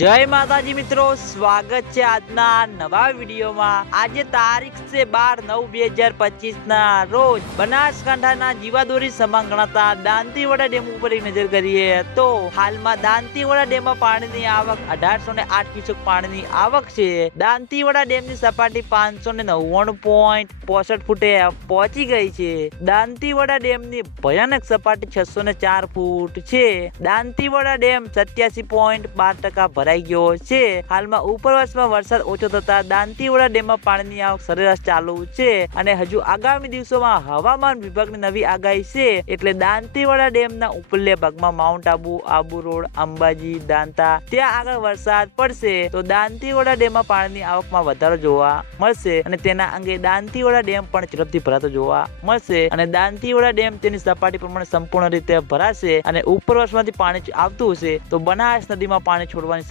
જય માતાજી મિત્રો, સ્વાગત છે આજના નવા વિડીયોમાં. આજે તારીખ છે બાર નવ બે હજાર પચીસ ના રોજ બનાસકાંઠાના જીવાદોરી સમાન ગણાતા દાંતીવાડા ડેમ ઉપર નજર કરીએ તો હાલમાં દાંતીવાડા ડેમમાં પાણીની આવક અઢારસો ને આઠ ક્યુસેક પાણીની આવક છે. દાંતીવાડા ડેમની સપાટી પાંચસો ને નવ્વાણું પોઈન્ટ પોસઠ ફૂટે પહોંચી ગઈ છે. દાંતીવાડા ડેમની ભયાનક સપાટી છસો ને ચાર ફૂટ છે. દાંતીવાડા ડેમ સત્યાસી પોઈન્ટ બાર ટકા ભરાઈ ગયો છે. હાલમાં ઉપરવાસમાં વરસાદ ઓછો થતા દાંતીવાડા ડેમમાં પાણીની આવક સરેરાશ ચાલુ છે અને હજુ આગામી દિવસોમાં હવામાન વિભાગની નવી આગાહી છે. એટલે દાંતીવાડા ડેમના ઉપરલે ભાગમાં માઉન્ટ આબુ આબુ રોડ, અંબાજી, દાંતા, ત્યાં આગળ વરસાદ પડશે. તો દાંતીવાડા ડેમમાં પાણીની આવકમાં વધારો જોવા મળશે અને તેના અંગે દાંતીવાડા ડેમ પણ ઝડપથી ભરાતો જોવા મળશે અને દાંતીવાડા ડેમ તેની સપાટી પ્રમાણે સંપૂર્ણ રીતે ભરાશે અને ઉપરવાસમાંથી પાણી આવતું હશે. તો બનાસ નદીમાં પાણી છોડવાની